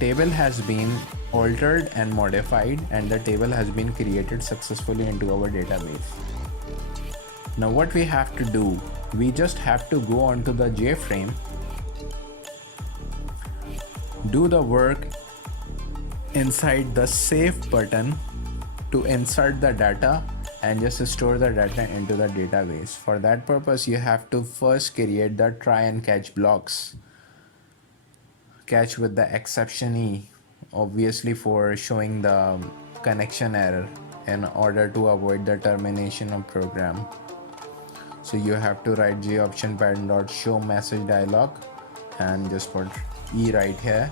table has been altered and modified, and the table has been created successfully into our database. Now what we have to do, we just have to go onto the JFrame, do the work inside the save button to insert the data and just store the data into the database. For that purpose, you have to first create the try and catch blocks. Catch with the exception E, obviously for showing the connection error in order to avoid the termination of program. So you have to write JOptionPattern.show message dialog and just put E right here.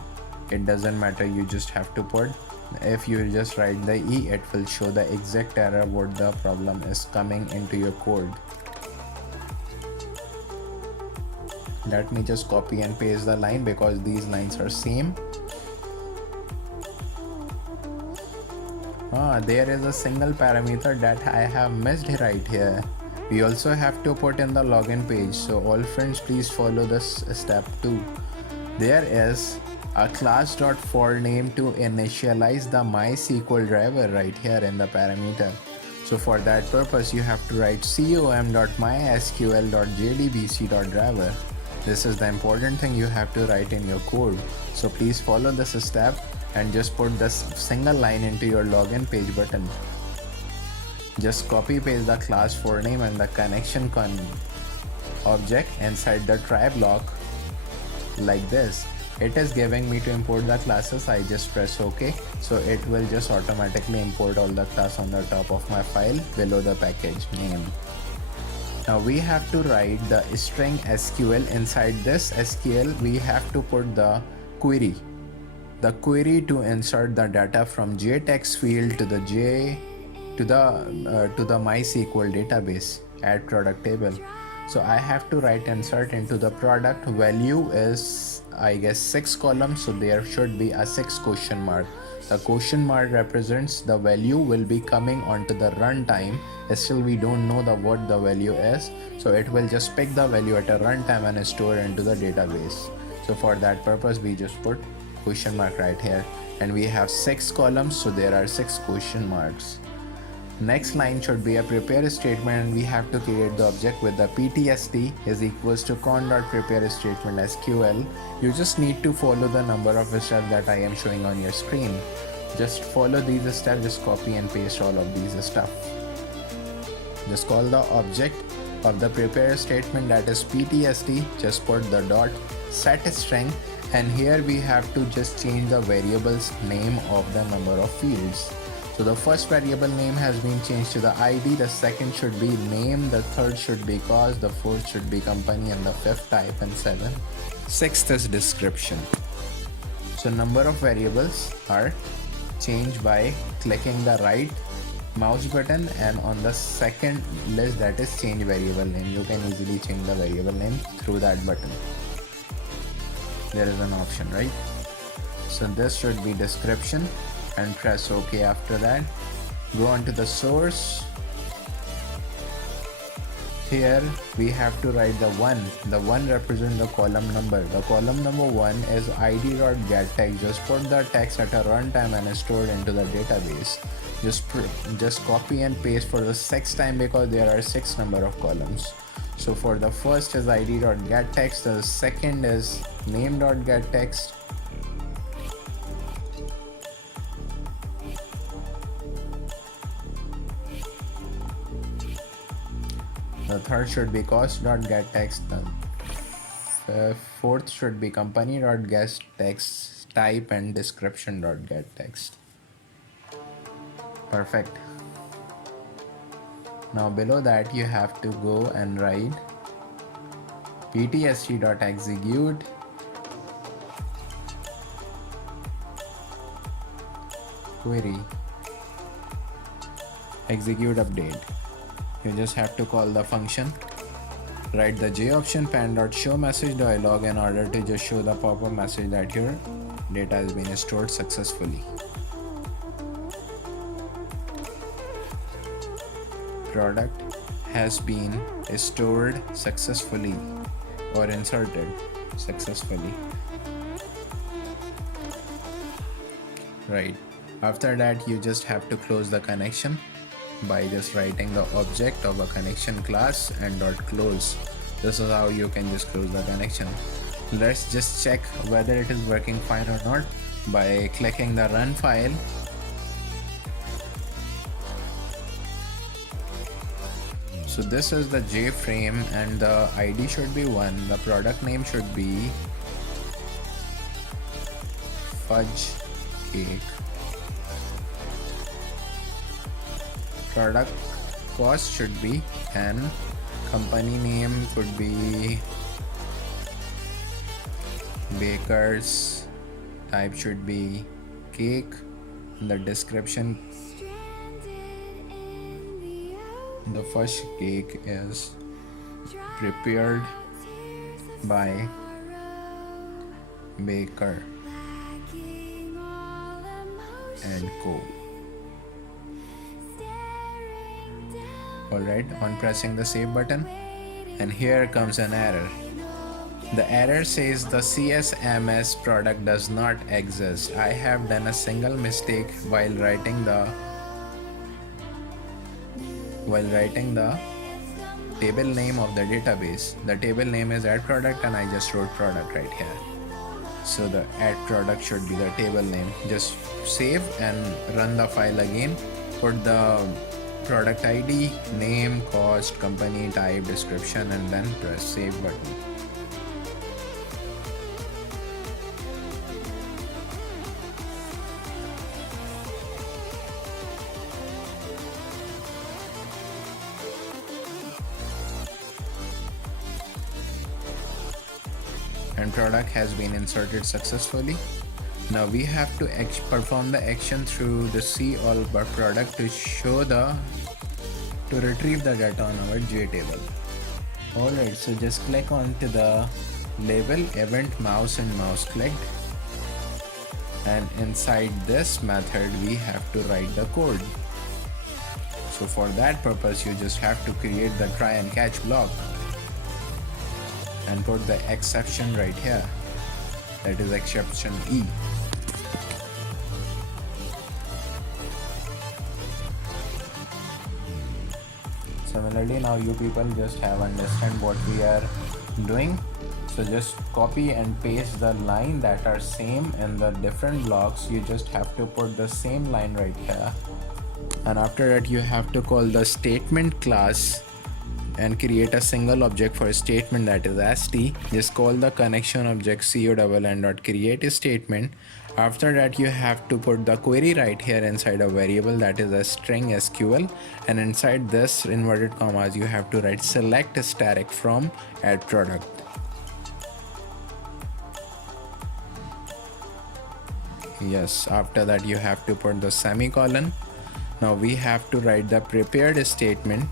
It doesn't matter, you just have to put. If you just write the E, it will show the exact error what the problem is coming into your code. Let me just copy and paste the line because these lines are same. There is a single parameter that I have missed right here. We also have to put in the login page. So all friends, please follow this step too. There is a class.forName to initialize the MySQL driver right here in the parameter. So for that purpose, you have to write com.mysql.jdbc.driver. This is the important thing you have to write in your code. So please follow this step and just put this single line into your login page button. Just copy paste the class.forName and the connection object inside the try block like this. It is giving me to import the classes. I just press OK. So it will just automatically import all the class on the top of my file below the package name. Now we have to write the string SQL. Inside this SQL, we have to put the query. The query to insert the data from JText field to the MySQL database, add product table. So I have to write insert into the product. Value is, I guess, 6 columns, so there should be a 6 question mark. The question mark represents the value will be coming onto the runtime. Still we don't know what the value is, so it will just pick the value at a runtime and store into the database. So for that purpose, we just put question mark right here, and we have 6 columns, so there are 6 question marks. Next line should be a prepare statement, and we have to create the object with the ptst is equals to con.prepare statement SQL. You just need to follow the number of steps that I am showing on your screen. Just follow these steps, just copy and paste all of these stuff. Just call the object of the prepare statement, that is ptst, just put the dot set string, and here we have to just change the variable's name of the number of fields. So the first variable name has been changed to the ID, the second should be name, the third should be cost, the fourth should be company, and the fifth type, and sixth is description. So number of variables are changed by clicking the right mouse button, and on the second list, that is change variable name. You can easily change the variable name through that button. There is an option, right? So this should be description, and press OK. After that, go on to the source. Here we have to write the 1. The 1 represents the column number. The column number 1 is id.getText. Just put the text at a runtime and store it into the database. Just copy and paste for the 6th time because there are 6 number of columns. So for the first is id.getText, the second is name.getText, the third should be cost.getText, the fourth should be company.getText type, and description.getText. Perfect. Now below that you have to go and write ptst.execute query execute update. You just have to call the function, write the JOptionPattern.show message dialog in order to just show the pop-up message that your data has been stored successfully. Product has been stored successfully or inserted successfully. right? After that, you just have to close the connection by just writing the object of a connection class and dot close. This is how you can just close the connection. Let's just check whether it is working fine or not by clicking the run file. So this is the JFrame and the ID should be 1. The product name should be fudge cake. Product cost should be N. Company name could be bakers. Type should be cake. The description, the first cake is prepared by baker and co. Alright, on pressing the save button, and here comes an error. The error says the CSMS product does not exist. I have done a single mistake while writing the table name of the database. The table name is add product and I just wrote product right here. So the add product should be the table name. Just save and run the file again. Put the product ID, name, cost, company, type, description, and then press save button. And product has been inserted successfully. Now we have to perform the action through the see all product to retrieve the data on our JTable. Alright, so just click onto the label event mouse and mouse clicked, and inside this method we have to write the code. So for that purpose you just have to create the try and catch block and put the exception right here, that is exception E. Similarly, now you people just have understand what we are doing. So just copy and paste the line that are same in the different blocks. You just have to put the same line right here, and after that you have to call the statement class and create a single object for a statement, that is st. Just call the connection object co_n.create a statement. After that you have to put the query right here inside a variable, that is a string SQL, and inside this inverted commas you have to write select static from add product. Yes, after that you have to put the semicolon. Now we have to write the prepared statement.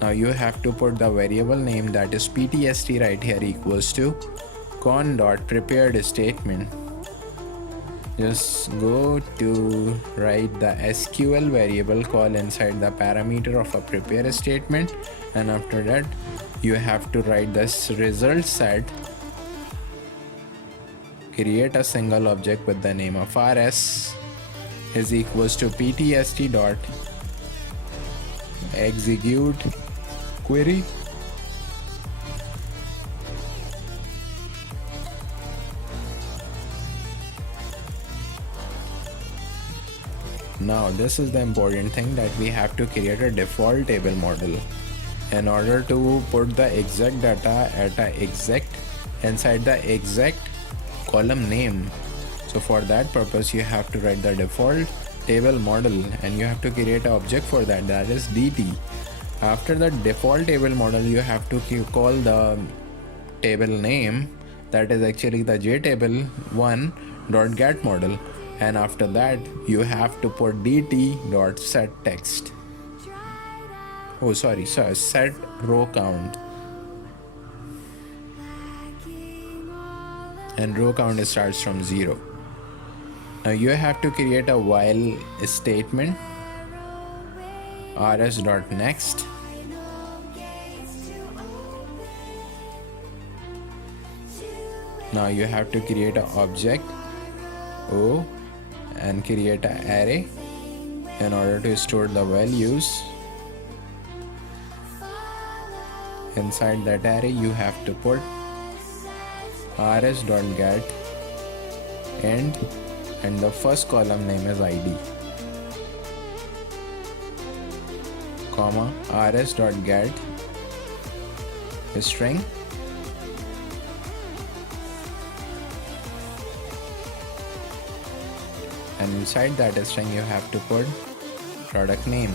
Now you have to put the variable name, that is ptst right here, equals to con.prepared statement. Just go to write the SQL variable call inside the parameter of a prepare statement, and after that you have to write this result set, create a single object with the name of rs is equals to ptst dot execute query. Now this is the important thing, that we have to create a default table model in order to put the exact data at a exact inside the exact column name. So for that purpose you have to write the default table model and you have to create an object for that, that is dt. After the default table model you have to call the table name, that is actually the JTable1.get model, and after that you have to put dt.setText. Oh sorry, set row count, and row count starts from 0. Now you have to create a while statement, rs.next. Now you have to create an object o and create an array. In order to store the values inside that array, you have to put rs.get int, and the first column name is id, comma rs.get string, and inside that string you have to put product name.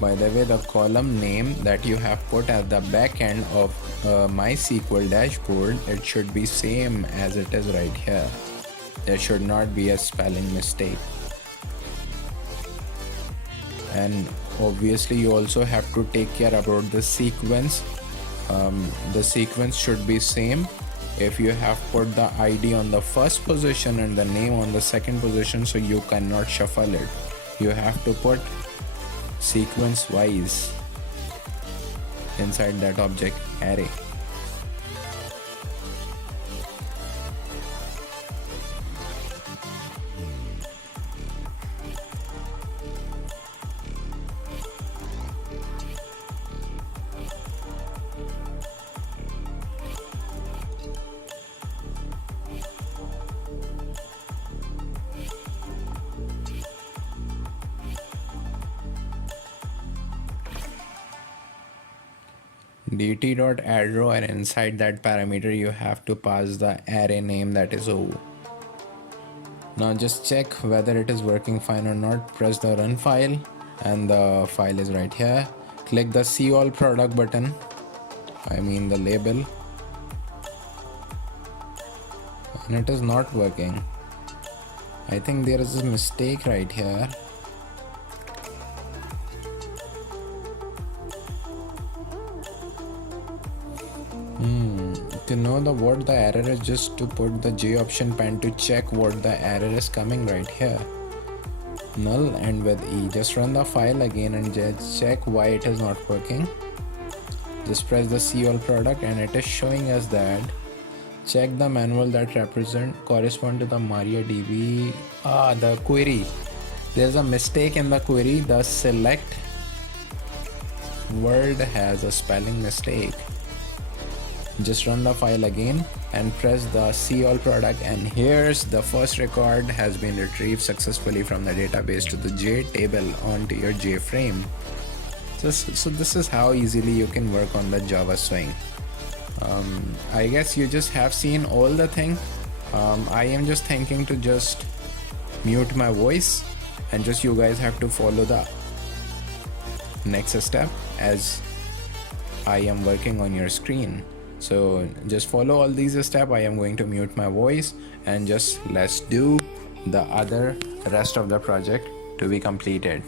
By the way, the column name that you have put at the back end of MySQL dashboard, it should be same as it is right here. There should not be a spelling mistake. And obviously you also have to take care about the sequence. The sequence should be same. If you have put the ID on the first position and the name on the second position, so you cannot shuffle it. You have to put sequence wise inside that object array. dt.addRow, and inside that parameter you have to pass the array name, that is O. Now just check whether it is working fine or not. Press the run file, and the file is right here. Click the see all product button, I mean the label, and it is not working. I think there is a mistake right here. To know what the error is, just to put the J option pen to check what the error is coming right here. Null and with E. Just run the file again and just check why it is not working. Just press the see all product, and it is showing us that check the manual that correspond to the MariaDB. The query. There's a mistake in the query. The select word has a spelling mistake. Just run the file again and press the see all product, and here's the first record has been retrieved successfully from the database to the JTable onto your JFrame. So this is how easily you can work on the Java swing. I guess you just have seen all the thing. I am just thinking to just mute my voice, and just you guys have to follow the next step as I am working on your screen. So just follow all these steps. I am going to mute my voice, and just let's do the rest of the project to be completed.